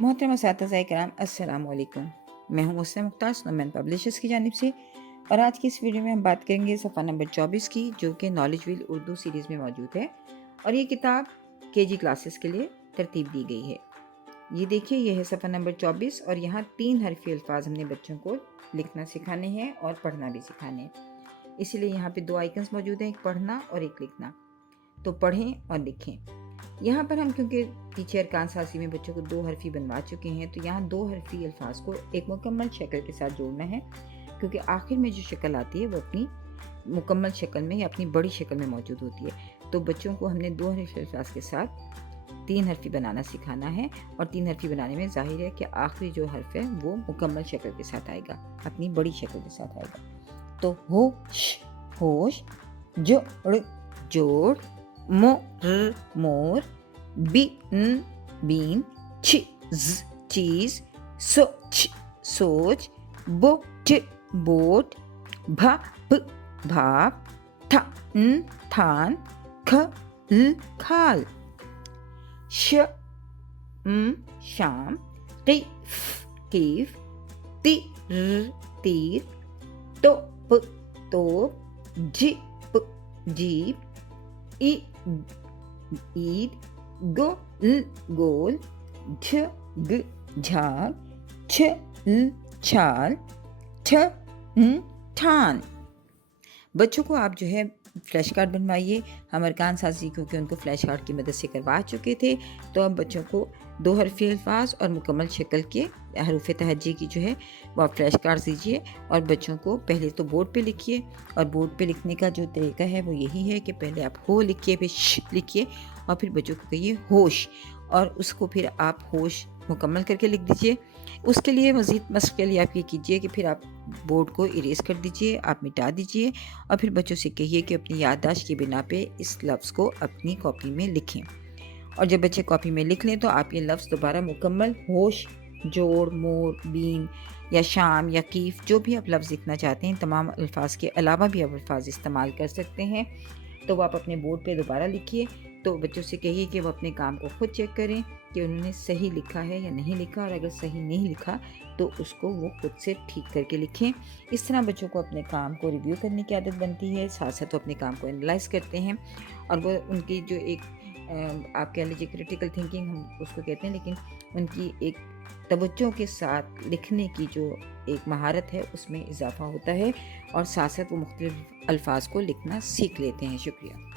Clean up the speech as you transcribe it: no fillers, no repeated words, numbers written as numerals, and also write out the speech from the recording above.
मोहतरम असातिज़ा इकराम अस्सलाम वालेकुम। मैं हूँ मुस्लिम मुख्तार स्नोमैन पब्लिशर्स की जानिब से, और आज की इस वीडियो में हम बात करेंगे सफ़ा नंबर 24 की, जो कि नॉलेज व्हील उर्दू सीरीज़ में मौजूद है। और ये किताब केजी क्लासेस के लिए तरतीब दी गई है। ये देखिए, ये है सफ़ा नंबर 24 और यहाँ 3 हरफी अल्फाज हमने बच्चों को लिखना सिखाने हैं और पढ़ना भी सिखाने हैं। इसीलिए यहाँ पे 2 आइकन्स मौजूद हैं, एक पढ़ना और एक लिखना। तो पढ़ें और लिखें। यहाँ पर हम क्योंकि पीछे अरकान सासी में बच्चों को 2 हरफी बनवा चुके हैं, तो यहाँ 2 हरफी अल्फाज को एक मुकम्मल शक्ल के साथ जोड़ना है, क्योंकि आखिर में जो शक्ल आती है वो अपनी मुकम्मल शक्ल में या अपनी बड़ी शक्ल में मौजूद होती है। तो बच्चों को हमने 2 हरफी अल्फाज के साथ 3 हरफी बनाना सिखाना है, और 3 हरफी बनाने में जाहिर है कि आखिरी जो हर्फ है वो मुकम्मल शक्ल के साथ आएगा, अपनी बड़ी शक्ल के साथ आएगा। तो होश, जोड़ जोड़, मोर बीन, चीज, सोच, बोट, भाप, थान, खाल, शाम, कीफ, तीर, तोप, जीप, ईद, गोल, झाग, छाल, ठान। बच्चों को आप जो है फ्लैश कार्ड बनवाइए। हम अरकान साजी क्योंकि उनको फ्लैश कार्ड की मदद से करवा चुके थे, तो अब बच्चों को 2 हरफी अल्फाज और मुकम्मल शक्ल के हरूफ तहज्जी की जो है वो आप फ्लैश कार्ड दीजिए, और बच्चों को पहले तो बोर्ड पे लिखिए। और बोर्ड पे लिखने का जो तरीका है वो यही है कि पहले आप हो लिखिए, फिर श लिखिए, और फिर बच्चों को कहिए होश, और उसको फिर आप होश मुकम्मल करके लिख दीजिए। उसके लिए मज़ीद मशक़ के लिए आप ये कीजिए कि फिर आप बोर्ड को इरेज़ कर दीजिए, आप मिटा दीजिए, और फिर बच्चों से कहिए कि अपनी याददाश्त की बिना पे इस लफ्ज़ को अपनी कॉपी में लिखें। और जब बच्चे कॉपी में लिख लें तो आप ये लफ्ज़ दोबारा मुकम्मल होश, जोड़, मोर, बीन या शाम या कीफ, जो भी आप लफ्ज़ लिखना चाहते हैं, तमाम अल्फाज के अलावा भी आप अल्फाज इस्तेमाल कर सकते हैं, तो वो आप अपने बोर्ड पे दोबारा लिखिए। तो बच्चों से कहिए कि वो अपने काम को खुद चेक करें कि उन्होंने सही लिखा है या नहीं लिखा, और अगर सही नहीं लिखा तो उसको वो खुद से ठीक करके लिखें। इस तरह बच्चों को अपने काम को रिव्यू करने की आदत बनती है, साथ साथ वो अपने काम को एनालाइज करते हैं, और वो उनकी जो एक आप कह लीजिए क्रिटिकल थिंकिंग हम उसको कहते हैं, लेकिन उनकी एक तवज्जो के साथ लिखने की जो एक महारत है उसमें इजाफा होता है, और साथ साथ वो मुख्तलिफ अल्फाज को लिखना सीख लेते हैं। शुक्रिया।